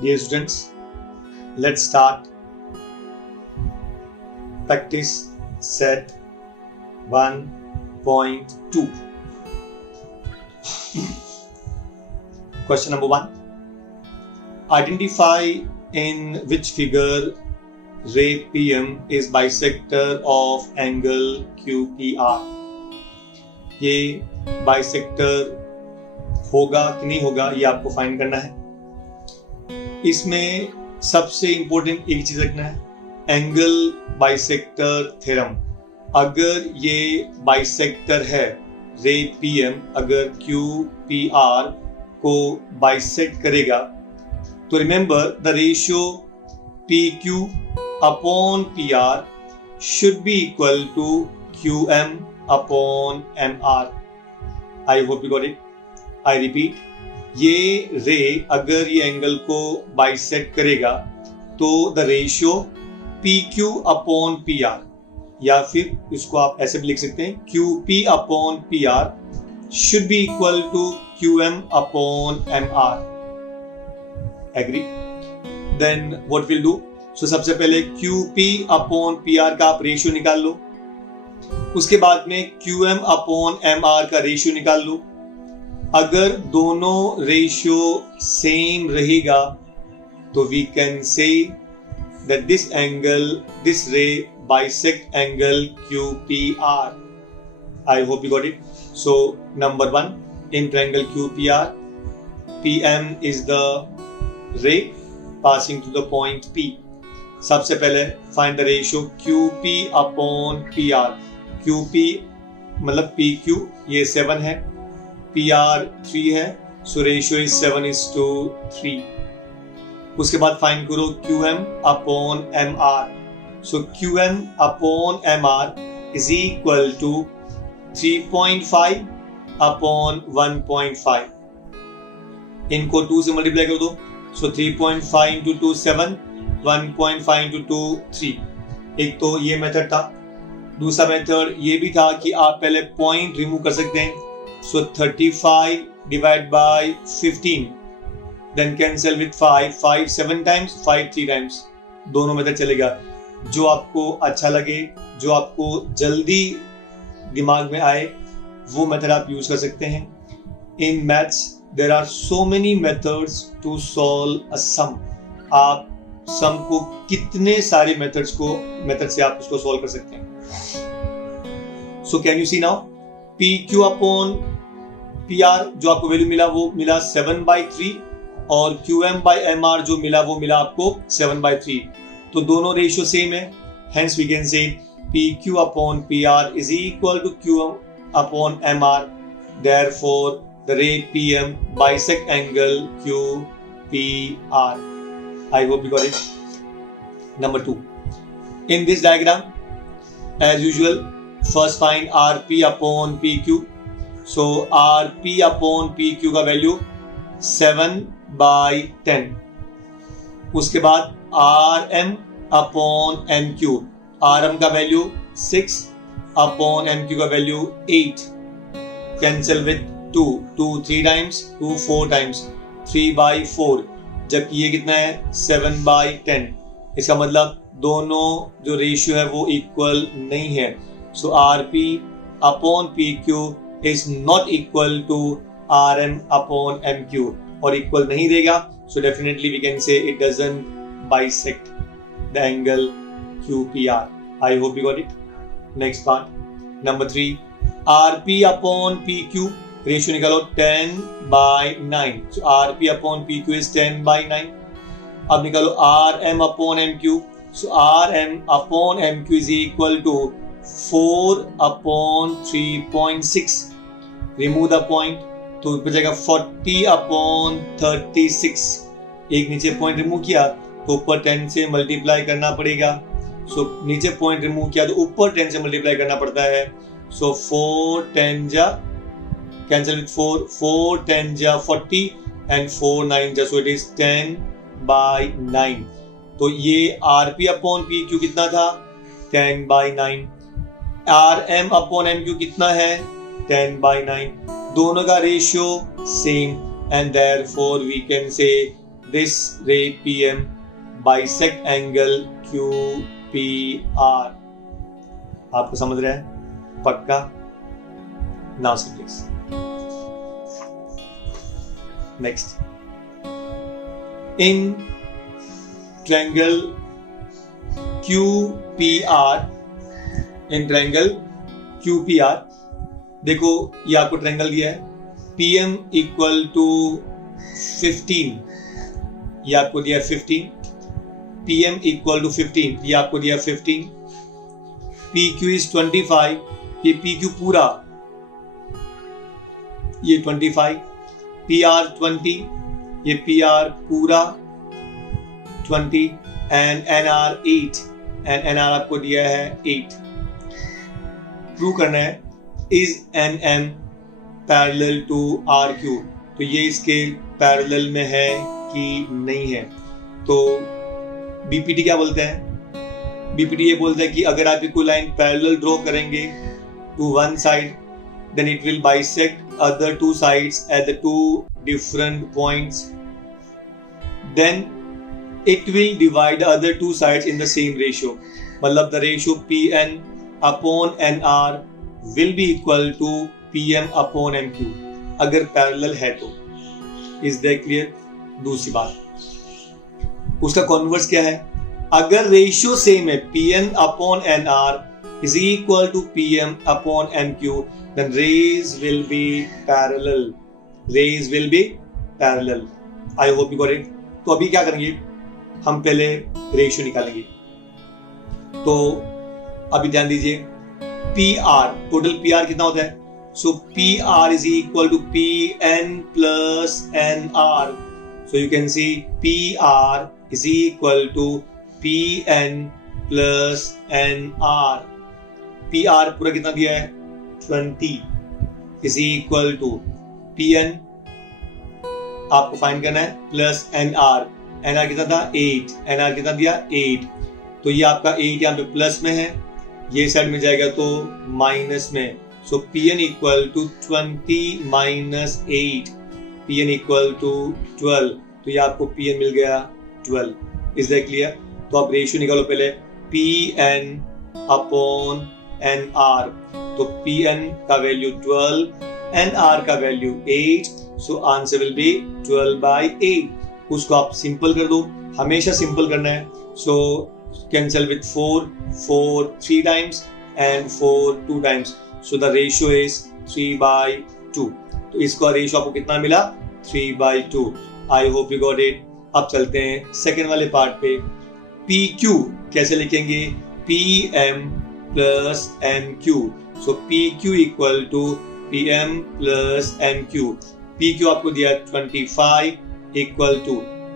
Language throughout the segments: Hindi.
Dear students, let's start practice set 1.2. Question number 1. Identify in which figure ray PM is bisector of angle QPR. ये बाइसेक्टर होगा कि नहीं होगा ये आपको फाइंड करना है। इसमें सबसे इंपॉर्टेंट एक चीज रखना है, एंगल बाइसेक्टर थ्योरम। अगर ये बाइसेक्टर है रे पीएम, अगर QPR को बाइसेक्ट करेगा तो remember the ratio PQ upon PR should be equal to QM upon MR। I hope you got it. I repeat, ये रे अगर ये एंगल को बाइसेक्ट करेगा तो the ratio PQ upon PR, या फिर इसको आप ऐसे भी लिख सकते हैं QP upon PR should be equal to QM upon MR। Agree? Then what will do? So सबसे पहले QP अपॉन PR का आप रेशियो निकाल लो, उसके बाद में QM अपॉन MR का रेशियो निकाल लो। अगर दोनों रेशियो सेम रहेगा तो we can say that this ray bisect angle QPR. I hope you got it. So number 1, in triangle QPR, PM is the ray passing to the point P. सबसे पहले find the ratio QP upon PR. QP मतलब PQ ये 7 है, PR 3 है, so ratio is 7:3. उसके बाद फाइंड करो QM upon MR. So QM upon MR is equal to 3.5 upon 1.5. इनको 2 से मल्टीप्लाई कर दो, सो 3.5 इंटू 2 7, 1.5 इंटू 2 3. एक तो ये मेथड था। दूसरा मेथड ये भी था कि आप पहले पॉइंट रिमूव कर सकते हैं, सो 35 divide bye 15, then cancel with 5 7 times, 5 3 times. दोनों मेथड चलेगा, जो आपको अच्छा लगे, जो आपको जल्दी दिमाग में आए वो मेथड आप यूज कर सकते हैं। In maths there are so many methods to solve a sum. आप सम को कितने सारे मेथड से आप उसको सॉल्व कर सकते हैं। So can you see now PQ upon PR जो आपको वैल्यू मिला वो मिला 7/3 और QM by MR जो मिला वो मिला आपको 7/3। तो दोनों रेशियो सेम है, hence we can say PQ upon PR is equal to QM upon MR. Therefore, the ray PM bisect angle QPR. I hope you got it. Number 2. In this diagram, as usual, first find RP upon PQ. So RP upon PQ का वैल्यू 7/10. उसके बाद RM अपॉन MQ, RM का वैल्यू 6 अपॉन MQ का value 8. Cancel with 2 3 times, 2 4 times, 3/4. जबकि ये कितना है 7/10. इसका मतलब दोनों जो रेशियो है वो इक्वल नहीं है। So RP upon PQ is not equal to RM upon MQ, और इक्वल नहीं देगा, so definitely we can say it doesn't bisect the angle QPR. I hope you got it. Next part, number 3, RP upon PQ ratio निकालो 10/9. so RP upon PQ is 10/9. अब निकालो RM upon MQ. so RM upon MQ is equal to 4 upon 3.6. remove the point, तो बचेगा 40 अपॉन 36. एक नीचे पॉइंट रिमूव किया तो ऊपर 10 से मल्टीप्लाई करना पड़ेगा। सो नीचे पॉइंट रिमूव किया तो ऊपर 10 से मल्टीप्लाई करना पड़ता है। सो 4 10 जा कैंसिल विथ 4 10 जा 40 एंड 4 9 जा, सो इट इज 10/9. तो ये RP अपॉन PQ कितना था 10/9. RM अपॉन MQ कितना है 10/9. दोनों का ratio same, and therefore we can say this ray PM bisect angle QPR. आपको समझ रहा है पक्का? Now see please. Next. In triangle QPR, देखो ये आपको ट्रायंगल दिया है, PM इक्वल टू 15, ये आपको दिया 15, PM इक्वल टू 15, ये आपको दिया 15, PQ इज 25, ये PQ पूरा ये 25, PR 20, ये PR पूरा 20, एंड NR 8, एंड NR आपको दिया है 8. प्रूव करना है is NM parallel to RQ, तो ये स्केल पैरेलल में है कि नहीं है. तो BPT क्या बोलते हैं? BPT ये बोलता है कि अगर आप कोई लाइन पैरेलल ड्रॉ करेंगे to one side, then it will bisect other two sides at the two different points, then it will divide the other two sides in the same ratio. मतलब the ratio PN upon NR will be equal to PM upon MQ अगर पैरेलल है तो. Is that clear? दूसरी बात, उसका कॉन्वर्स क्या है? अगर रेशियो सेम है PN upon NR is equal to PM upon MQ, then rays will be parallel. Rays will be parallel. I hope you got it. तो अभी क्या करेंगे, हम पहले रेशियो निकालेंगे. तो अभी ध्यान दीजिए, PR टोटल PR कितना होता है? सो PR is equal to PN plus NR. So you can see PR is equal to PN plus NR. PR पूरा कितना दिया है? 20 is equal to PN आपको फाइंड करना है प्लस NR. NR कितना था? 8. NR कितना दिया? 8. तो ये आपका 8 यहाँ पे प्लस में है, ये साइड में जाएगा तो माइनस में. So PN equal to 20 minus 8, PN equal to 12. तो ये आपको PN मिल गया 12. Is that clear? तो आप रेशियो निकालो पहले, PN अपॉन NR. तो PN का वैल्यू 12, NR का value 8. So answer will be 12/8. उसको आप सिंपल कर दो, हमेशा सिंपल करना है. So cancel with 4 3 times and 4 2 times. So the ratio is 3/2. तो इसका रेशियो आपको कितना मिला? 3/2. I hope you got it. अब चलते हैं सेकेंड वाले पार्ट पे. PQ कैसे लिखेंगे? PM plus MQ. So PQ equal to PM plus MQ. PQ आपको दिया 25 इक्वल टू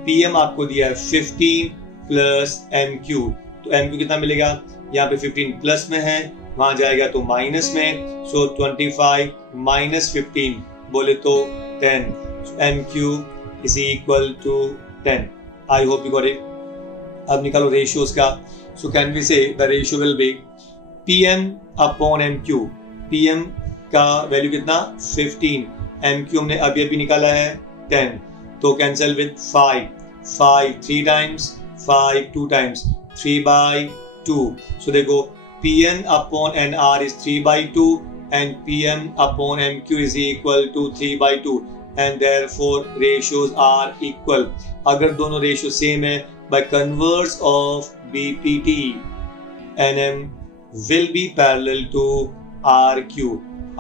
PM आपको दिया 15 प्लस MQ. तो MQ कितना मिलेगा? यहाँ पे 15 प्लस में है, वहां जाएगा तो माइनस में. सो 25 माइनस 15 बोले तो 10. MQ is equal to 10. I hope you got it. अब निकालो रेशियोज का. So can we say the ratio will be PM upon MQ. PM का वैल्यू कितना? 15. MQ हमने अभी निकाला है 10. तो कैंसिल विद 5 3 टाइम्स, 5 2 टाइम्स, 3/2. सो देखो PN upon NR is 3/2 and PM upon MQ is equal to 3/2 and therefore ratios are equal. अगर दोनों रेशियो सेम है, by converse of BPT, NM will be parallel to RQ.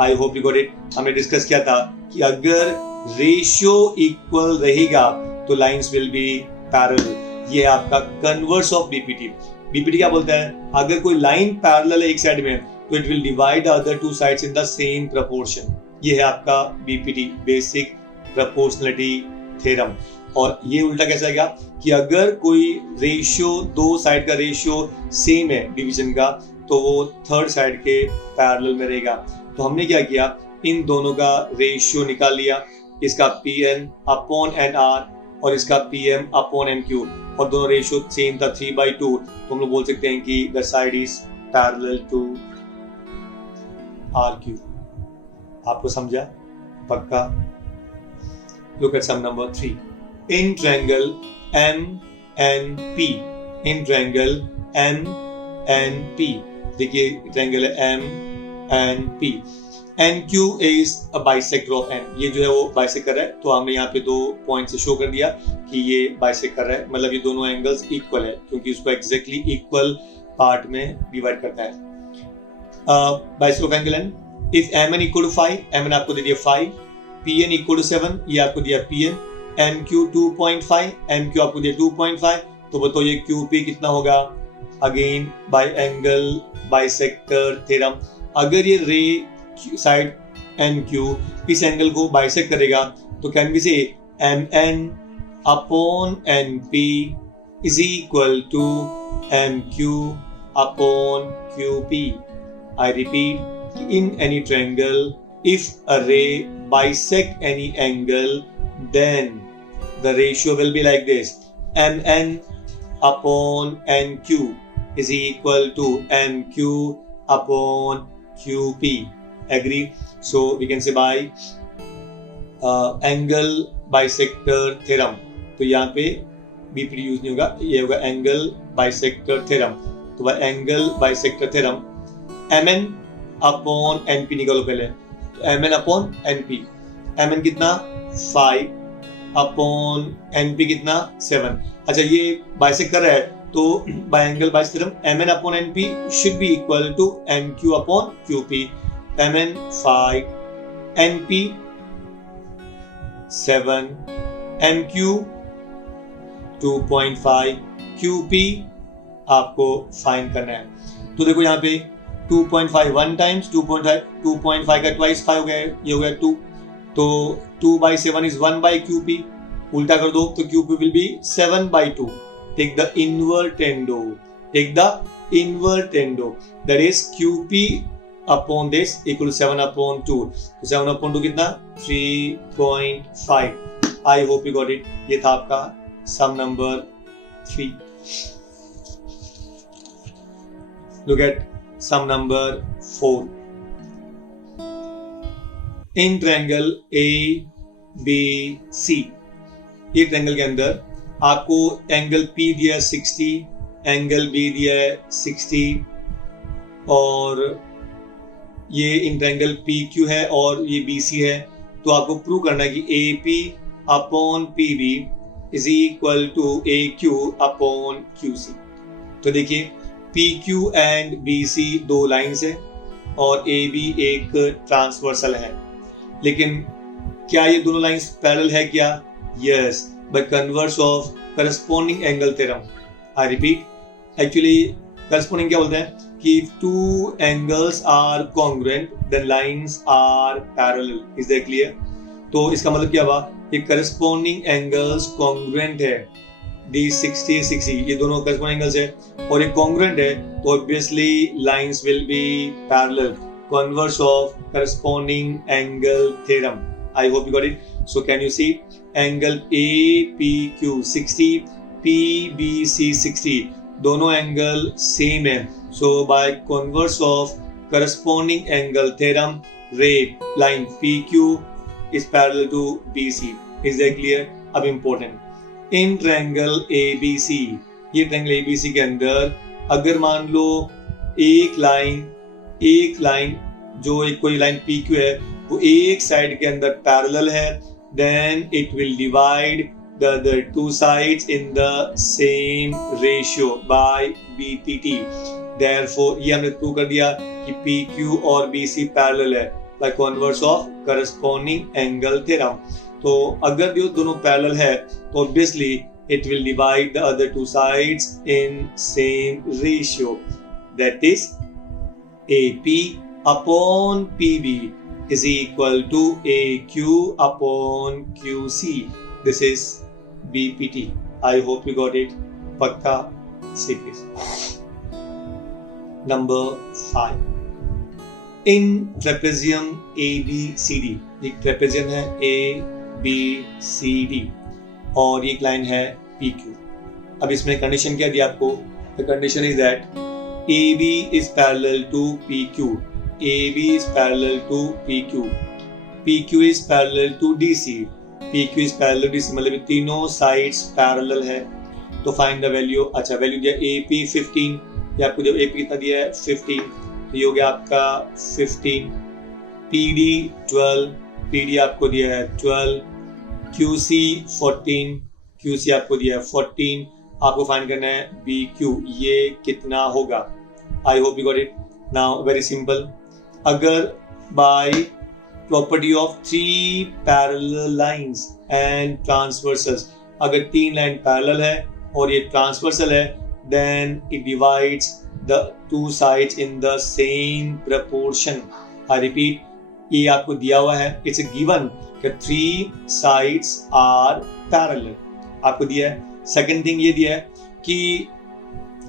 I hope you got it. हमने डिस्कस किया था कि अगर रेशियो इक्वल रहेगा तो लाइंस विल बी पैरेलल. ये आपका कन्वर्स ऑफ बीपीटी. बीपीटी क्या बोलता है? अगर कोई लाइन पैरेलल है एक साइड में तो it will divide the other two sides in the same proportion. ये है आपका बीपीटी, बेसिक प्रोपोर्शनलिटी थ्योरम. और ये उल्टा कैसे आएगा कि अगर कोई रेशियो, दो साइड का रेशियो सेम है डिवीजन का, तो वो थर्ड साइड के पैरेलल में रहेगा. तो हमने क्या किया, इन दोनों का रेशियो निकाल लिया, इसका PN अपॉन NR और इसका PM अपॉन MQ, और दोनों रेशियो सेम था 3/2. तो हम लोग बोल सकते हैं कि the side is parallel to RQ. आपको समझा? पक्का? Look at sum number 3. in triangle MNP, in triangle MNP, देखिए ट्रायंगल है MNP, NQ is a bisector of N, ये जो है वो बाइसेक्टर है, तो हमने यहाँ पे 2 पॉइंट से शो कर दिया कि ये बाइसेक्टर है, मतलब ये दोनों एंगल्स इक्वल है क्योंकि उसको एग्जैक्टली इक्वल पार्ट में डिवाइड करता है। Bisector of angle N, if MN equal to 5, MN आपको दे दिया 5, PN इक्वल टू 7, ये आपको दिया PN, MQ 2.5, MQ आपको दिया 2.5, तो बताओ ये QP कितना होगा? Again by angle bisector theorem, अगर ये रे साइड NQ इस एंगल को बाइसेक्ट करेगा तो can be say MN upon NP is equal to MQ upon QP। I repeat, in any triangle if a ray bisect any angle, then the ratio will be like this: MN upon NQ is equal to MQ upon QP. Agree? So we can say by angle bisector theorem. तो यहाँ पे BPD यूज नहीं होगा, ये होगा एंगल बाइसेक्टर थ्योरम। तो by angle bisector theorem MN upon NP निकालो पहले, तो MN अपॉन NP, MN कितना 5 अपॉन NP कितना 7। अच्छा ये बाइसेक्ट कर रहा है तो by angle bisector theorem MN upon NP should be equal to MQ upon QP। MN 5, NP 7, MQ 2.5, QP आपको फाइंड करना है। तो देखो यहाँ पे 2.5 1 टाइम्स 2.5 का ट्वाइस 5 हो गया, ये हो गया 2, तो 2/7 इज 1/QP, उल्टा कर दो तो QP will be 7/2। Take the invertendo, take the invertendo, that is QP upon this equal to 7/2, तो 7/2 कितना 3.5। I hope you got it. ये था आपका sum number 3। Look at sum number 4। In triangle ABC, ये ट्रायंगल के अंदर आपको एंगल P दिया 60, एंगल B दिया 60, और ये इन ट्रायंगल PQ है और ये BC है, तो आपको प्रूव करना है कि AP upon PB is equal to AQ upon QC। तो देखिए PQ एंड BC 2 लाइन्स है और AB एक ट्रांसवर्सल है, लेकिन क्या ये दोनों लाइन्स पैरेलल है क्या? Yes, bye converse of corresponding angle theorem. I repeat, actually corresponding क्या बोलते हैं कि if 2 angles are congruent then lines are parallel। Is that clear? तो इसका मतलब क्या हुआ कि करस्पॉन्डिंग एंगल्स कॉन्ग्रुएंट है, D60 60 ये दोनों करस्पॉन्डिंग एंगल्स है और ये कॉन्ग्रुएंट है, तो obviously lines will be parallel, converse of corresponding angle theorem. I hope you got it. So can you see angle APQ 60, PBC 60, दोनों एंगल सेम है, so by converse of corresponding angle theorem ray line PQ is parallel to BC। Is that clear? अब important, in triangle ABC, ये triangle ABC के अंदर अगर मान लो एक लाइन जो एक कोई लाइन PQ है वो एक साइड के अंदर पैरेलल है, then it will divide the other 2 sides in the same ratio by BPT। Therefore ये हमने प्रूव कर दिया कि PQ और BC पैरेलल है by converse of corresponding angle theorem। तो अगर ये दोनों पैरेलल है तो obviously it will divide the other 2 sides in same ratio, that is AP upon PB is equal to AQ upon QC। This is BPT। I hope you got it। पक्का सीरीज। Number 5, इन ट्रेपेजियम ABCD, एक ट्रेपेजियम है ABCD और एक लाइन है PQ। अब इसमें कंडीशन क्या दिया आपको? The condition is that AB is parallel to PQ, AB is parallel to PQ, PQ is parallel to DC, PQ is parallel BC, मतलब तीनों साइड्स पैरेलल है। तो फाइंड द वैल्यू। अच्छा, वैल्यू दिया AP 15, ये आपको जो AP कितना दिया है 15, तो ये हो गया आपका 15। PD 12, PD आपको दिया है 12। QC 14, QC आपको दिया है 14। आपको फाइंड करना है BQ, ये कितना होगा। I hope you got it. Now very simple, अगर by property of 3 parallel lines and transversals, अगर 3 लाइन पैरेलल है और ये ट्रांसवर्सल है, then it divides the 2 sides in the same proportion. I repeat, ये आपको दिया हुआ है, इट्स अ गिवन कि 3 साइड्स आर पैरेलल, आपको दिया है। सेकंड थिंग ये दिया है कि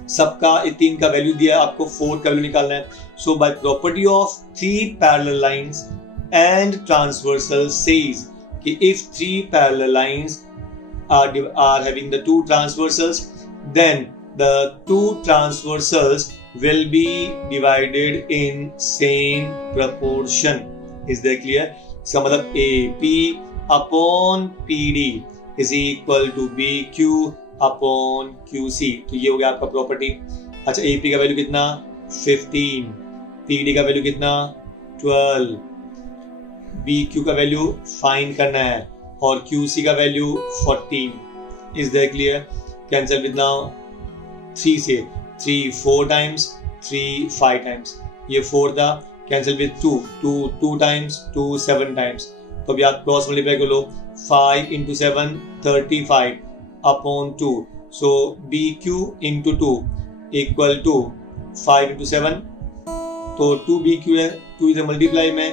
सबका 3 का वैल्यू दिया है, आपको 4 का वैल्यू निकालना है। So by property of 3 parallel lines and transversal says कि if 3 parallel lines are having the 2 transversals, then the 2 transversals will be divided in same proportion. Is that clear? इसका मतलब AP upon PD is equal to BQ upon QC। तो ये हो गया आपका प्रॉपर्टी। अच्छा, AP का वैल्यू कितना 15, PD का वैल्यू कितना 12, BQ का वैल्यू फाइंड करना है और QC का value 14। Is that clear? Cancel with now 3 से 3 4 टाइम्स, 3 5 टाइम्स, ये 4 था, कैंसिल विद 2 2 2 टाइम्स, 2 7 टाइम्स। तो अभी आप क्रॉस मल्टीप्लाई कर लो, 5 into 7 35 upon 2। So BQ into 2 equal to 5 into 7, तो 2 BQ है, 2 इधर मल्टीप्लाई में,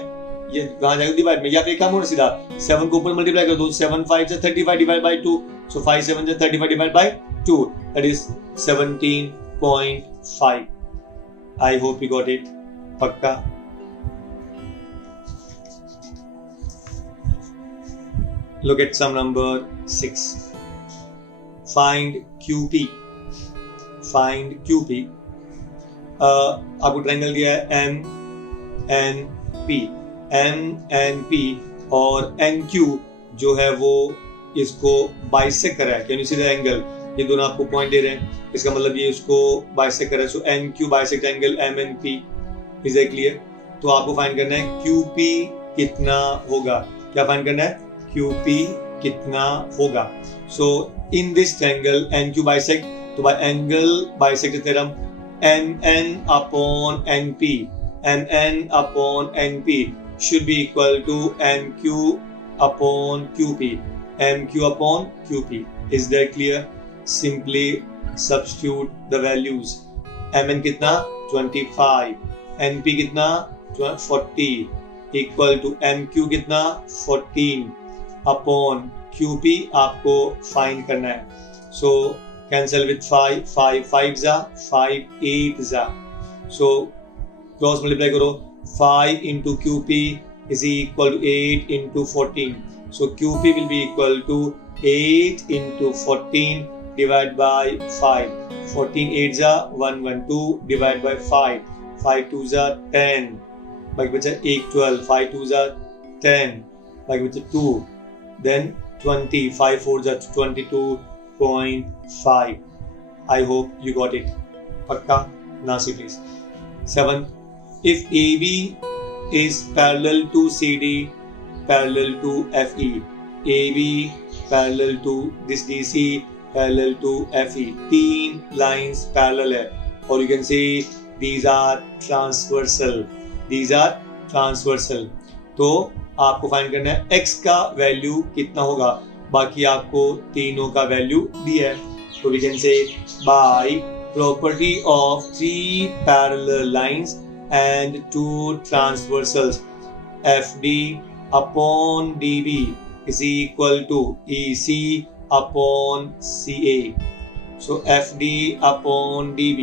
ये कहाँ जाएगा डिवाइड में, या फिर काम होना सीधा 7 को ऊपर मल्टीप्लाई कर दो, 7 5 से 35 डिवाइड बाय 2, सो 5 7 से 35 divide by 2, that is 17.5। I hope you got it. पक्का? Look at sum number 6, find QP। Find QP, आपको ट्रायंगल दिया है MNP, MNP और NQ जो है वो इसको बाइसेक्ट कर रहा है, can you see the angle, ये दोनों आपको पॉइंट दे रहे हैं, इसका मतलब ये इसको बाइसेक्ट कर रहा है। सो NQ bisect angle MNP। Is that clear? तो आपको फाइंड करना है QP कितना होगा। क्या फाइंड करना है? QP कितना होगा। So in this triangle NQ bisect, तो by angle bisect theorem MN upon NP, MN upon NP should be equal to MQ upon QP, MQ upon QP. Is that clear? Simply substitute the values. MN कितना 25, NP कितना 40 equal to MQ कितना 14 upon QP आपको फाइंड करना है। So cancel with 5, 5 5 जा 5 8 जा, so क्रॉस मल्टीप्लाई करो, 5 into QP is equal to 8 into 14. So QP will be equal to 8 into 14 divided by 5. 14 8 जा 112 divided by 5. 5 2 जा 10. बाकी बचा 1 12. 5 2 जा 10. बाकी बचा 2. Then 20. 5 4 जा 22.5. I hope you got it. पक्का? Now see please. 7. If AB is parallel to CD, parallel to FE, AB parallel to this DC, parallel to FE, 3 lines parallel है, or you can say these are transversal, these are transversal। तो आपको फाइंड करना है x का वैल्यू कितना होगा, बाकी आपको तीनों का वैल्यू दिया है। तो we can say by property of 3 parallel lines and 2 transversals, FD upon DB is equal to EC upon CA. So FD upon DB,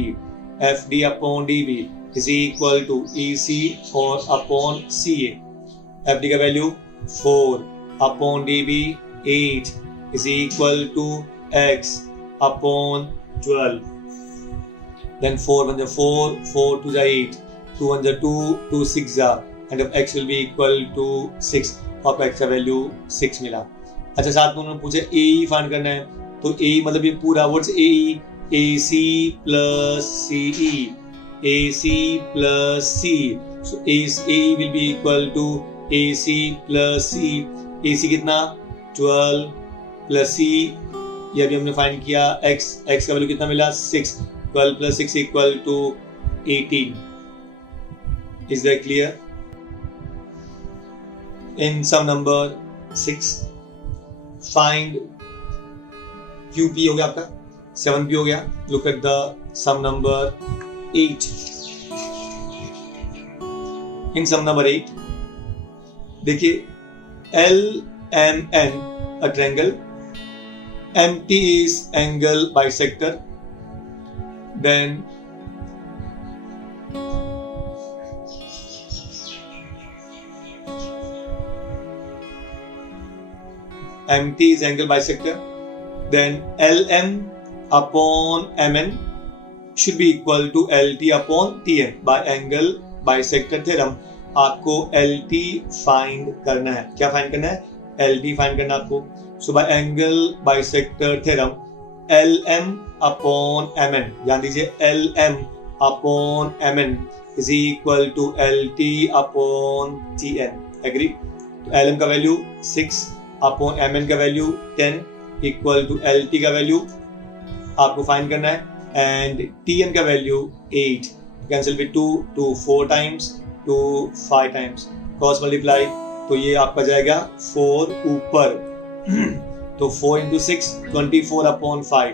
FD upon DB is equal to EC or upon CA. FD का value 4 upon DB 8 is equal to X upon 12. Then 4 1 4, 4 2 8, 2 1 2, 2 6 and if x will be equal to 6, आपका x का वैल्यू 6 मिला। अच्छा, साथ में उन्होंने पूछा ए फाइंड करना है, तो ए मतलब ये पूरा words A C plus C so A will be equal to A C plus C. A C कितना 12 प्लस सी, ये अभी हमने फाइंड किया, एक्स का वैल्यू कितना मिला 6, 12 plus 6 equal to 18। Is that clear? In sum number 6 find QP हो गया आपका, 7P हो गया। Look at the sum number 8। In sum number 8 देखिए, LMN a triangle, MT is angle bisector, then MT is angle bisector, then LM upon MN should be equal to LT upon TN by angle bisector theorem। आपको LT फाइंड करना है। क्या फाइंड करना है? LT फाइंड करना है आपको। So by angle bisector theorem LM upon MN, ध्यान दीजिए LM upon MN is equal to LT upon TN। Agree? LM का वैल्यू 6 अपॉन MN का वैल्यू 10 इक्वल टू LT का वैल्यू आपको फाइंड करना है एंड TN का value 8। Cancel with 2 4 times, 2 5 times, cross multiply, तो ये आपका जाएगा 4 ऊपर तो 4 इंटू 6 24 अपॉन 5,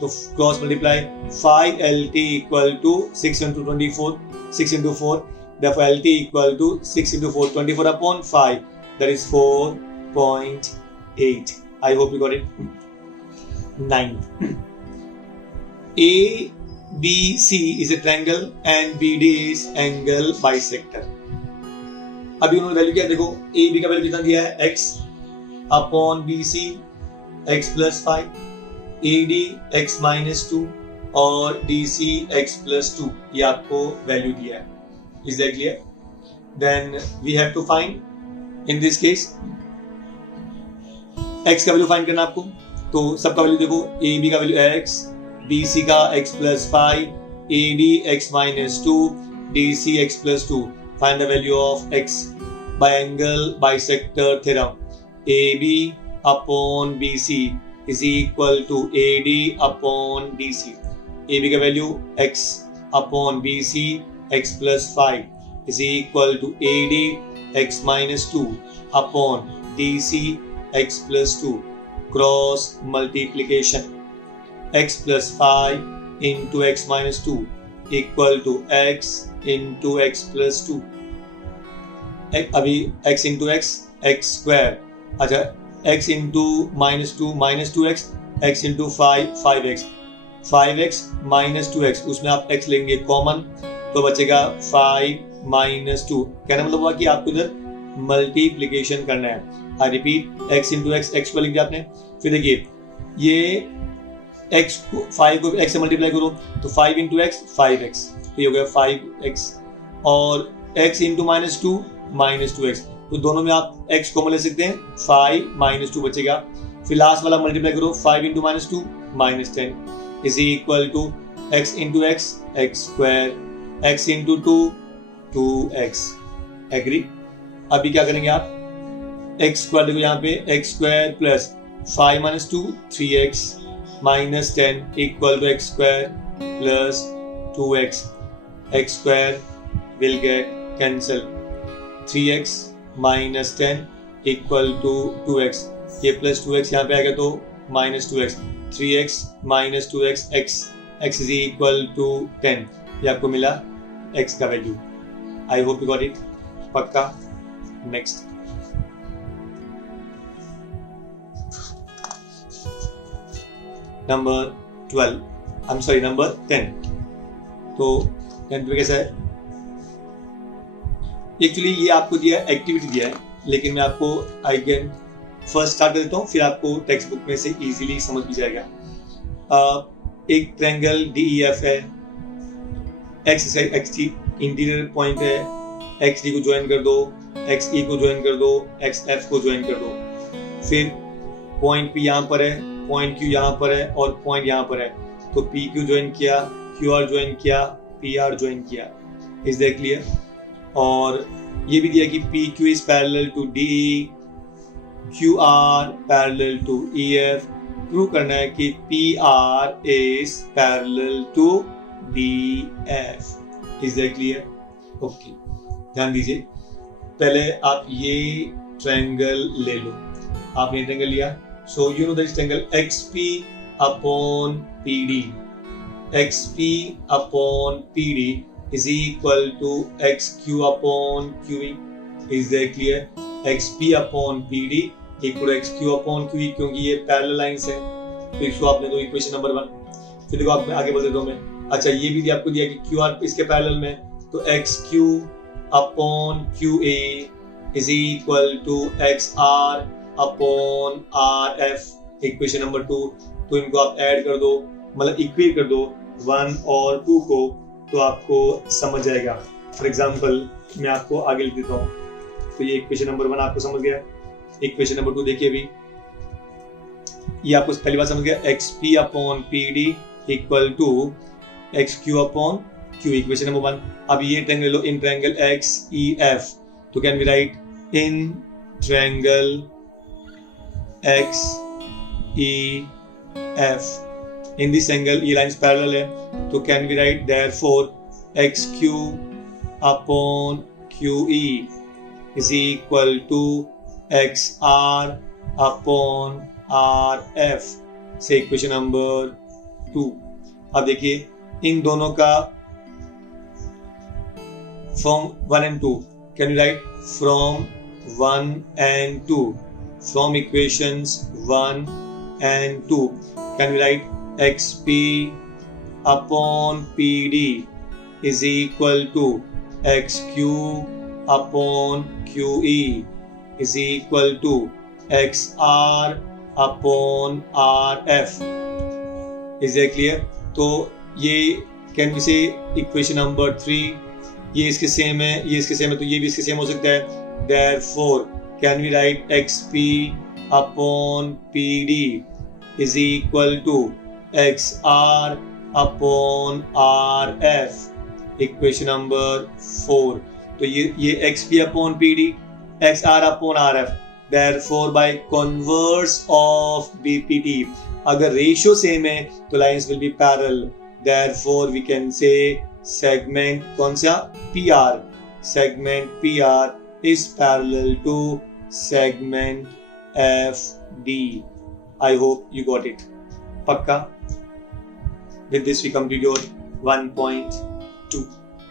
तो cross multiply 5 LT equal to 6 into 24, 6 into 4, therefore LT equal to 6 into 4 24 upon 5, that is 4.8। I hope you got it। 9 ABC is a triangle and BD is angle bisector। अभी उन्होंने वैल्यू क्या देखो, AB का वैल्यू कितना दिया है x upon BC x plus 5, AD x minus 2 और DC x प्लस 2, ये आपको वैल्यू दिया है। Is that clear? Then we have to find in this case x का वैल्यू फाइंड करना आपको, तो सबका वैल्यू देखो, AB का वैल्यू x, BC का x plus 5, AD x minus 2, DC x plus 2। Find the value of x by angle bisector theorem। AB upon BC is equal to AD upon DC। AB का value x upon BC x plus 5 is equal to AD x minus 2 upon DC x plus 2। Cross multiplication, x plus 5 into x minus 2 equal to x into x plus 2। अभी x into x x square, अच्छा x into minus 2 minus 2x, x into 5 5x, 5x minus 2x, उसमें आप x लेंगे कॉमन तो बचेगा 5 minus 2। कहना मतलब हुआ कि आपको इधर मल्टीप्लीकेशन करना है। I repeat, x into x x को लिख दिया आपने, फिर देखिए ये x को 5 को x से मल्टीप्लाई करो तो 5 into x 5x, तो ये हो गया 5x, और x into minus 2 minus 2x, तो दोनों में आप x कॉमन ले सकते हैं, 5 minus 2 बचेगा। फिर लास्ट वाला मल्टीप्लाई करो, 5 into minus 2 minus 10 is equal to x into x x square, x into 2 2x। Agree? अभी क्या करेंगे आप, x स्क्वायर देखो यहाँ पे, x square plus 5 minus 2 3x minus 10 equal to x square plus 2x। x square will get cancelled, 3x minus 10 equal to 2x, ये plus 2x यहाँ पे आएगा तो minus 2x, 3x minus 2x x is equal to 10, ये आपको मिला x का value. I hope you got it. पक्का? Next number 12, I am sorry number 10। तो 10 पे कैसा है, एक्चुअली ये आपको दिया है, एक्टिविटी दिया है, लेकिन मैं आपको अगेन फर्स्ट स्टार्ट कर देता हूँ, फिर आपको टेक्स्ट बुक में से इजीली समझ भी जाएगा। एक ट्रायंगल DEF है, एक्स XT इंटीरियर पॉइंट है, XD को ज्वाइन कर दो, XE को ज्वाइन कर दो, XF को ज्वाइन कर दो। फिर पॉइंट P यहाँ पर है, पॉइंट Q यहाँ पर है और पॉइंट यहाँ पर है, तो PQ ज्वाइन किया, QR ज्वाइन किया, PR ज्वाइन किया। Is that clear? और ये भी दिया कि PQ is parallel to DE, QR parallel to EF। Prove करना है कि PR is parallel to DF। Is that clear? Okay, ध्यान दीजिए, पहले आप ये ट्रायंगल ले लो। आपने ट्रायंगल लिया, so you know that triangle XP upon PD, XP upon PD is equal to XQ upon QE। Is that clear? XP upon PD equal to XQ upon QE, क्योंकि ये पैरेलल लाइंस है। तो इसको आपने दो इक्वेशन नंबर 1। फिर देखो आप आगे बोल देता हूँ मैं। अच्छा, ये भी आपको दिया कि QR इसके पैरेलल में, तो XQ upon QA is equal to XR upon RF, equation number 2। तो इनको आप ऐड कर दो, मतलब इक्वेट कर दो 1 और 2 को, तो आपको समझ जाएगा। फॉर एग्जाम्पल मैं आपको आगे लिख देता हूँ। तो ये इक्वेशन नंबर 1 आपको समझ गया। इक्वेशन नंबर 2 देखिए, अभी ये आपको पहली बात समझ गया, XP upon PD equal to XQ upon Q, equation number 1। अब ये ट्रायंगल लो, इन ट्रायंगल XEF, तो can we write in triangle XEF, in this angle ये lines parallel है, तो can we write therefore XQ upon QE is equal to XR upon RF, से इक्वेशन नंबर 2। अब देखिए इन दोनों का from 1 and 2, can we write from 1 and 2, from equations 1 and 2 can we write XP upon PD is equal to XQ upon QE is equal to XR upon RF। Is that clear? तो ये can we say equation number 3, ये इसके सेम है, ये इसके सेम है, तो ये भी इसके सेम हो सकता है। Therefore can we write XP upon PD is equal to XR upon RF, equation number 4। तो ये XP upon PD, XR upon RF, therefore by converse of BPT, अगर रेशियो सेम है तो lines will be parallel, therefore we can say segment कौन सा, PR, segment PR is parallel to segment FD। I hope you got it। पक्का? With this we complete your 1.2।